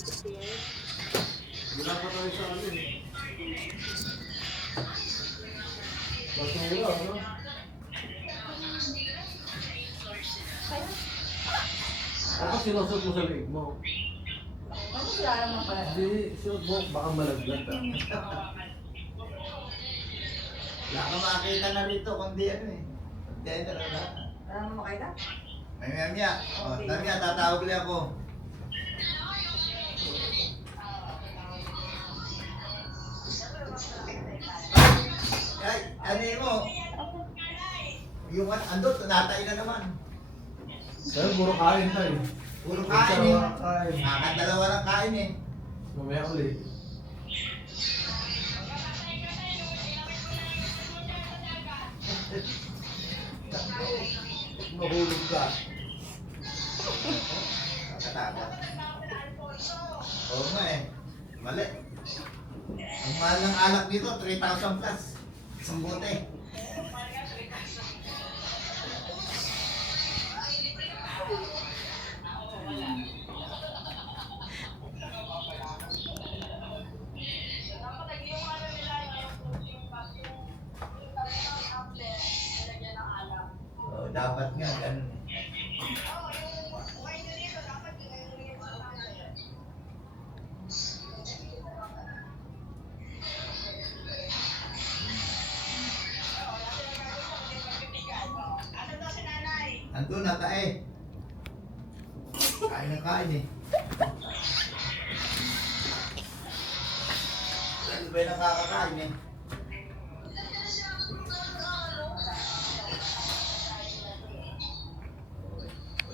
Wala pa tayo sa ano eh. Basura, ano? Ako sinusot mo sa leg mo. Ano sila naman pala? Hindi, sinusot mo, baka malaglag ka. Wala ka makakita na rito kundi ano eh. Container na lahat. Wala mo makita? May mamaya. O, mamaya tatawag ulit ako. Ay, ano yun mo? Yung andot, natay na naman. Pero puro kain tayo. Puro kain eh. Kain. Nakakadalawa ng kain eh. Mamaya ulit. Mahulog ka. Nakatawa. Oo nga eh. Mali. Ang mahal ng alak dito, 3,000 plus. Isang bote. Oh, dapat nga, ganun eh. Andun na tae. Kain na kain eh. Ano ba yung nakakakain eh?